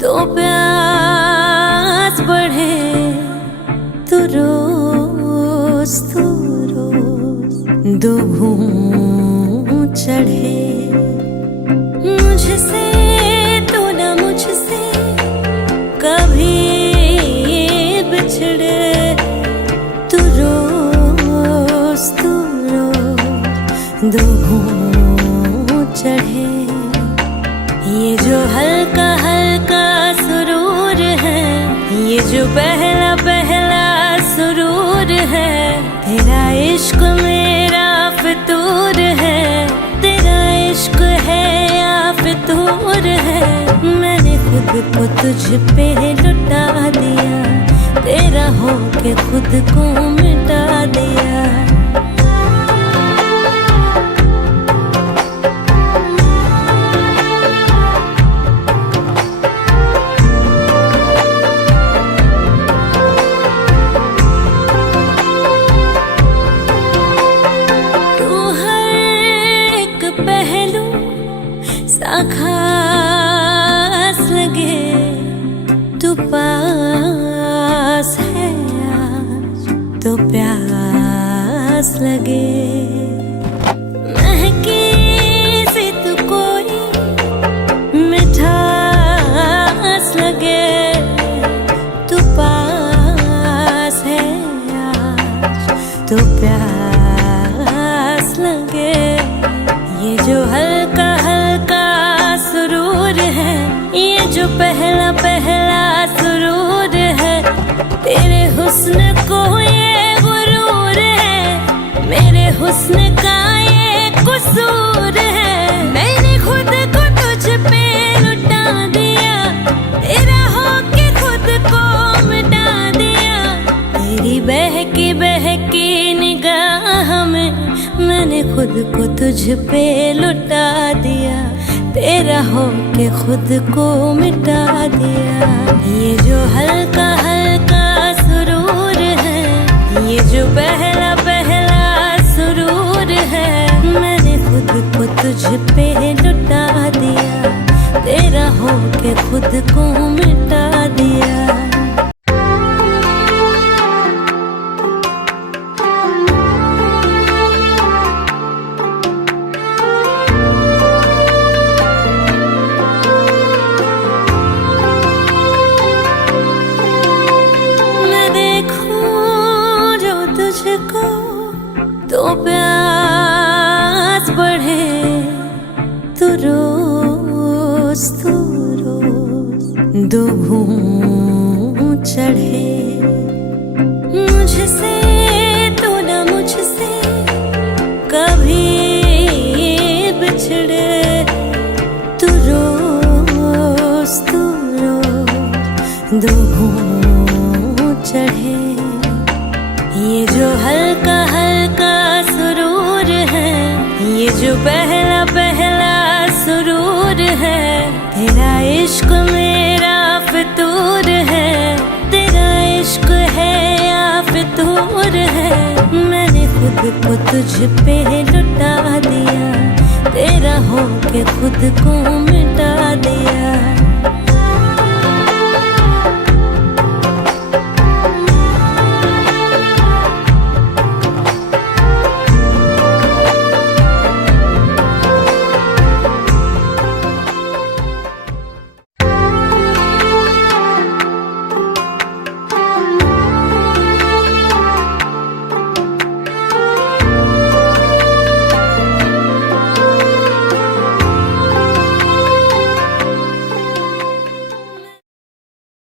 तो प्यास बढ़े, तू रोज दो घूंट चढ़े। मुझसे तू न मुझसे कभी बिछड़े, तू रोज दो घूंट चढ़े। ये जो हल्का हल्का सुरूर है, ये जो पहला पहला सुरूर है, तेरा इश्क मेरा फितूर है, तेरा इश्क है या फितूर है। मैंने खुद को तुझ पे लुटा दिया, तेरा होके खुद को मिटा दिया। खास लगे, तू पास है आज तो प्यास लगे। महकी सी तू कोई मिठास लगे, तू पास है आज तो प्यास लगे। ये जो हल्का ये जो पहला पहला सुरूर है, तेरे हुस्न को ये गुरूर है, मेरे हुस्न का ये कसूर है। मैंने खुद को तुझ पे लुटा दिया, तेरा होके खुद को मिटा दिया। तेरी बहकी निगाह में मैंने खुद को तुझ पे लुटा दिया, तेरा होके खुद को मिटा दिया। ये जो हल्का हल्का सुरूर है, ये जो पहला पहला सुरूर है, मैंने खुद को तुझ पे लुटा दिया, तेरा होके खुद को मिटा दिया। तो प्यास बढ़े, तू रोज दो घूंट चढ़े। मुझसे तू न मुझसे कभी बिछड़े, तू रोज दो घूंट चढ़े। ये जो हल्का हल्का सुरूर है, ये जो पहला पहला सुरूर है, तेरा इश्क मेरा फितूर है, तेरा इश्क है या फितूर है। मैंने खुद को तुझ पे लुटा दिया, तेरा होके खुद को मिटा दिया।